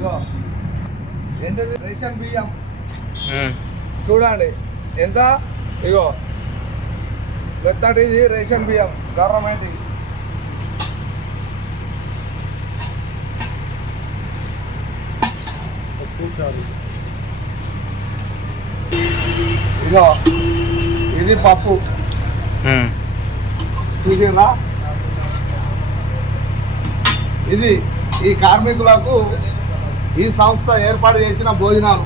ఇగో ఏంటిది రేషన్ బియ్యం చూడండి ఎంత, ఇగో మెత్తటిది రేషన్ బియ్యం గవర్నమెంట్. ఇగో ఇది పప్పు చూసిరా, ఇది ఈ కార్మికులకు ఈ సంస్థ ఏర్పాటు చేసిన భోజనాలు.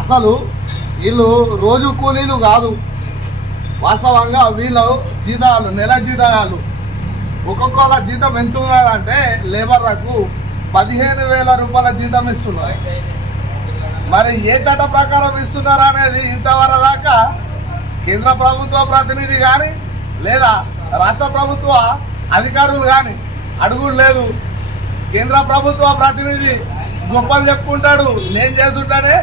అసలు వీళ్ళు రోజు కూలీలు కాదు, వాస్తవంగా వీళ్ళు జీతాలు నెల జీతాలు ఒక్కొక్కళ్ళ జీతం ఎంచుకున్నారంటే లేబర్లకు 15,000 రూపాయల జీతం ఇస్తున్నారు. మరి ఏ చట్ట ప్రకారం ఇస్తున్నారు అనేది ఇంతవరకు దాకా కేంద్ర ప్రభుత్వ ప్రతినిధి కానీ లేదా రాష్ట్ర ప్రభుత్వ అధికారులు కానీ అడుగులు లేదు. కేంద్ర ప్రభుత్వ ప్రతినిధి గొప్పలు చెప్పుకుంటాడు, నేను చేస్తుంటానే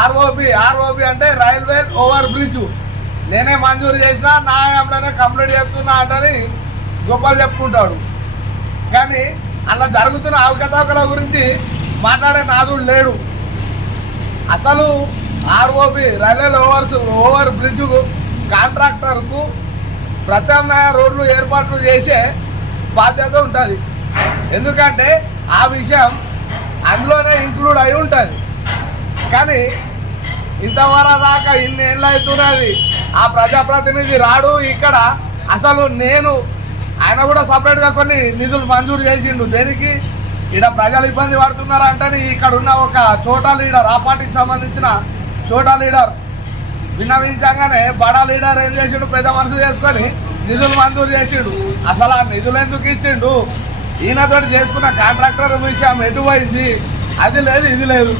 ఆర్ఓబి అంటే రైల్వే ఓవర్ బ్రిడ్జ్ నేనే మంజూరు చేసినా, నా హయాంలోనే కంప్లీట్ చేస్తున్నా అంటని గొప్పలు చెప్పుకుంటాడు. కానీ అలా జరుగుతున్న అవకతవకల గురించి మాట్లాడే నాదుడు లేడు. అసలు ఆర్ఓబి రైల్వే ఓవర్ బ్రిడ్జ్ కాంట్రాక్టర్కు ప్రత్యామ్నాయ రోడ్లు ఏర్పాట్లు చేసే బాధ్యత ఉంటుంది. ఎందుకంటే ఆ విషయం అందులోనే ఇంక్లూడ్ అయి ఉంటుంది. కానీ ఇంతవరకు దాకా ఇన్ని ఏళ్ళు అవుతున్నది, ఆ ప్రజాప్రతినిధి రాడు ఇక్కడ. అసలు ఆయన కూడా సపరేట్గా కొన్ని నిధులు మంజూరు చేసిండు. దేనికి? ఇక్కడ ప్రజలు ఇబ్బంది పడుతున్నారు అంటే ఇక్కడ ఉన్న ఒక చోటా లీడర్, ఆ పార్టీకి సంబంధించిన చోటా లీడర్ విన్నవించగానే బడా లీడర్ ఏం చేసిండు, పెద్ద మనసు చేసుకొని నిధులు మంజూరు చేసిండు. అసలు ఆ నిధులు ఎందుకు ఇచ్చిండు? ఈయనతోటి చేసుకున్న కాంట్రాక్టర్ విషయం ఎటుపోయింది? అది లేదు, ఇది లేదు.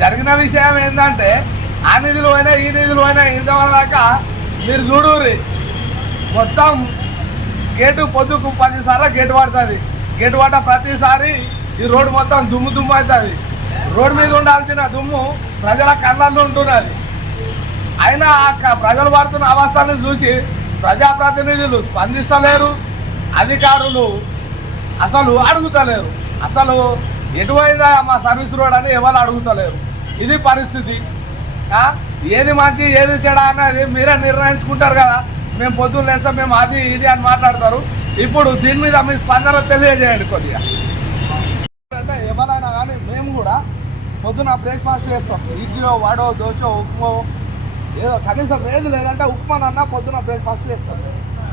జరిగిన విషయం ఏంటంటే ఆ నిధులు పోయినా ఈ నిధులు పోయినా ఇంతవరకు దాకా మీరు చూడుర్రి, మొత్తం గేటు పొద్దుకు 10 సార్లు గేటు పడుతుంది. గేటు పడ్డ ప్రతిసారి ఈ రోడ్డు మొత్తం దుమ్ము అవుతుంది. రోడ్డు మీద ఉండాల్సిన దుమ్ము ప్రజల కళ్ళల్లో ఉంటున్నది. అయినా ప్రజలు పడుతున్న అవస్థలను చూసి ప్రజాప్రతినిధులు స్పందిస్తలేరు, అధికారులు అసలు అడుగుతలేరు. అసలు ఎటువైందా మా సర్వీస్ రోడ్ అని ఎవరు అడుగుతలేరు. ఇది పరిస్థితి. ఏది మంచి ఏది చెడ అనేది మీరే నిర్ణయించుకుంటారు కదా. మేము పొద్దున్న లేస్తాం, మేము అది ఇది అని మాట్లాడతారు. ఇప్పుడు దీని మీద మీ స్పందన తెలియజేయండి కొద్దిగా. అంటే ఎవరైనా కానీ మేము కూడా పొద్దున బ్రేక్ఫాస్ట్ చేస్తాం. ఇడ్లీయో వడో దోశో ఉప్మో ఏదో కనీసం ఏది లేదంటే ఉప్మానన్నా పొద్దున బ్రేక్ఫాస్ట్ చేస్తాం.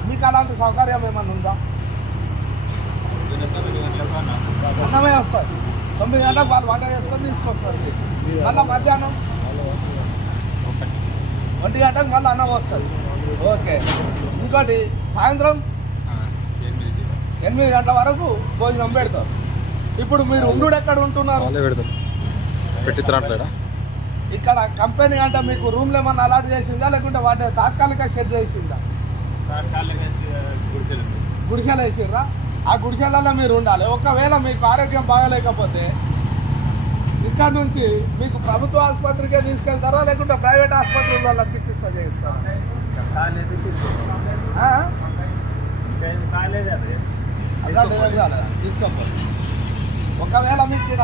మీకు అలాంటి సౌకర్యం ఏమన్నా ఉందా? అన్నమే వస్తుంది. 9 గంటలకు వాళ్ళు వంట చేసుకొని తీసుకొస్తారు. మళ్ళీ మధ్యాహ్నం 1 గంటకు మళ్ళీ అన్నం వస్తుంది. ఓకే. ఇంకోటి సాయంత్రం 8 గంటల వరకు భోజనం పెడతారు. ఇప్పుడు మీరు ఉండు ఎక్కడ ఉంటున్నారు? ఇక్కడ కంపెనీ అంటే మీకు రూమ్లు ఏమన్నా అలాట్ చేసిందా, లేకుంటే వాటి తాత్కాలిక షెడ్ చేసిందా? గుడిసెలు వేసిర్రా? ఆ గుడిసెలలో మీరు ఉండాలి. ఒకవేళ మీకు ఆరోగ్యం బాగాలేకపోతే ఇక్కడ నుంచి మీకు ప్రభుత్వ ఆసుపత్రికే తీసుకెళ్తారా, లేకుంటే ప్రైవేట్ ఆసుపత్రుల చికిత్స చేయిస్తారా? తీసుకోపోయి ఒకవేళ మీకు ఇక్కడ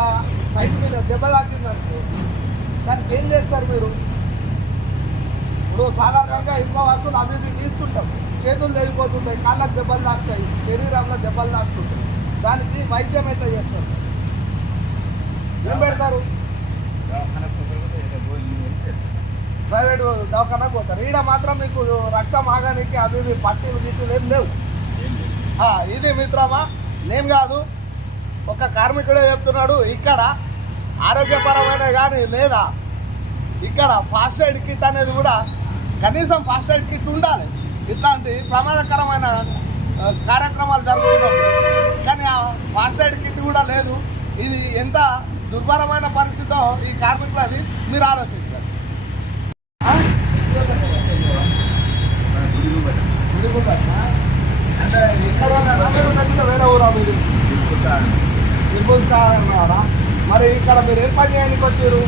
సైట్ మీద దెబ్బ తాకిందనుకో దానికి ఏం చేస్తారు మీరు? ఇప్పుడు సాధారణంగా ఇనుప వస్తువులు అవి తీస్తుంటాం, చేతులు తెగిపోతుంటాయి, కాళ్ళకు దెబ్బలు తాకుతాయి, శరీరంలో దెబ్బలు తాకుతుంటాయి. దానికి వైద్యం ఎట్లా చేస్తారు? ఏం పెడతారు? ప్రైవేట్ దవాఖానకు పోతారు. ఈడ మాత్రం మీకు రక్తం ఆగానికి అవి పట్టీలు గిట్టీలు ఏం లేవు. ఇది మిత్రమా, నేను కాదు, ఒక కార్మికుడే చెప్తున్నాడు. ఇక్కడ ఆరోగ్యపరమైన కానీ లేదా ఇక్కడ ఫాస్ట్ ఎయిడ్ కిట్ అనేది కూడా కనీసం ఫాస్ట్ ఎయిడ్ కిట్ ఉండాలి. ఇట్లాంటి ప్రమాదకరమైన కార్యక్రమాలు జరుగుతున్నప్పుడు కానీ ఆ ఫాస్ట్ ఎయిడ్ కిట్ కూడా లేదు. ఇది ఎంత దుర్భరమైన పరిస్థితితో ఈ కార్మికులది మీరు ఆలోచించారు. అంటే ఇక్కడ వేరే ఊరా మీరు? తిరుగుతారన్నారా? మరి ఇక్కడ మీరు ఏం పని చేయడానికి వచ్చారు?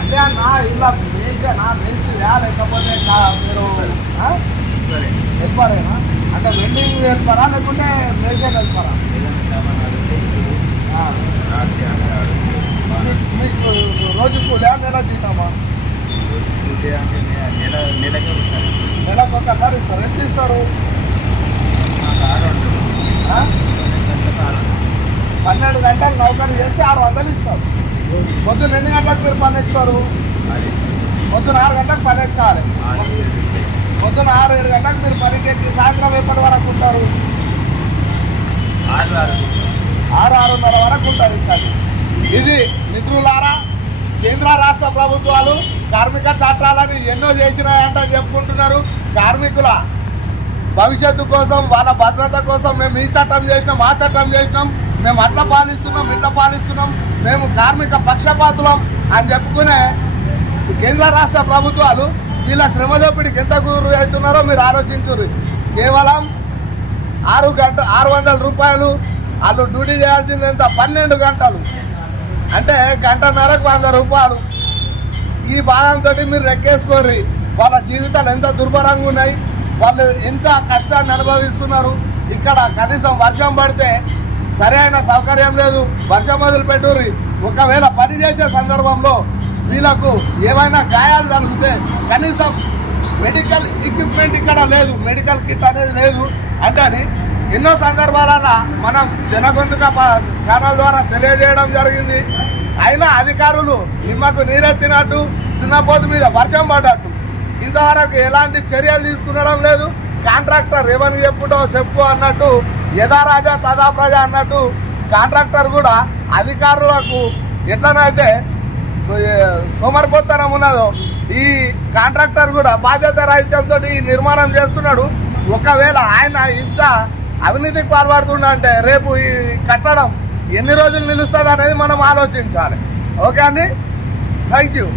అంటే అన్న ఇలా మేస్త్రియా లేకపోతే మీరు హెల్పరేనా? అంటే వెల్డింగ్ హెల్పరా లేకుంటే మేజర్ హెల్పరా? ఆ. మీకు రోజు కూలి నెల జీతమా? నెలకు ఒకసారి ఇస్తారు. ఎంత ఇస్తారు? 12 గంటలు నౌకరీ చేస్తే 600 ఇస్తారు. పొద్దున్న ఎన్ని గంటలకు మీరు పని ఎక్కుతారు? పొద్దున 6 గంటలకు పని ఎక్కాలి. పొద్దున 6-7 గంటలకు మీరు పనికి ఎక్కి సాయంత్రం ఎప్పటి వరకు ఉంటారు? 6-6:30 వరకు ఉంటారు. ఇక్కడ ఇది మిత్రులారా, కేంద్ర రాష్ట్ర ప్రభుత్వాలు కార్మిక చట్టాలని ఎన్నో చేసినాయంటని చెప్పుకుంటున్నారు. కార్మికుల భవిష్యత్తు కోసం, వాళ్ళ భద్రత కోసం మేము ఈ చట్టం చేసినాం, ఆ చట్టం చేసినాం, మేము అట్లా పాలిస్తున్నాం, ఇట్లా పాలిస్తున్నాం, మేము కార్మిక పక్షపాతులం అని చెప్పుకునే కేంద్ర రాష్ట్ర ప్రభుత్వాలు వీళ్ళ శ్రమదోపిడికి ఎంత గురి అవుతున్నారో మీరు ఆలోచించుర్రి. కేవలం 600 రూపాయలు వాళ్ళు డ్యూటీ చేయాల్సింది ఎంత? 12 గంటలు అంటే గంటన్నరకు 100 రూపాయలు. ఈ భాగంతో మీరు రెక్కేసుకోర్రి. వాళ్ళ జీవితాలు ఎంత దుర్భరంగా ఉన్నాయి, వాళ్ళు ఎంత కష్టాన్ని అనుభవిస్తున్నారు. ఇక్కడ కనీసం వర్షం పడితే సరైన సౌకర్యం లేదు, వర్షం వదిలిపెట్టుర్రి. ఒకవేళ పని చేసే సందర్భంలో వీళ్ళకు ఏమైనా గాయాలు కలిగితే కనీసం మెడికల్ ఎక్విప్మెంట్ ఇక్కడ లేదు, మెడికల్ కిట్ అనేది లేదు అంటే ఎన్నో సందర్భాలలో మనం జనగొంతుక ఛానల్ ద్వారా తెలియజేయడం జరిగింది. అయినా అధికారులు నిమ్మకు నీరెత్తినట్టు, దున్నపోతు మీద వర్షం పడ్డట్టు ఇంతవరకు ఎలాంటి చర్యలు తీసుకునడం లేదు. కాంట్రాక్టర్ ఏమని చెప్పు అన్నట్టు, యథా రాజా తదా ప్రజ అన్నట్టు కాంట్రాక్టర్ కూడా అధికారులకు ఎట్లనైతే సోమరిపోతనం ఉన్నదో ఈ కాంట్రాక్టర్ కూడా బాధ్యత రాహిత్యంతో ఈ నిర్మాణం చేస్తున్నాడు. ఒకవేళ ఆయన ఇంత అవినీతికి పాల్పడుతుండంటే రేపు ఈ కట్టడం ఎన్ని రోజులు నిలుస్తుంది అనేది మనం ఆలోచించాలి. ఓకే అండి, థ్యాంక్ యూ.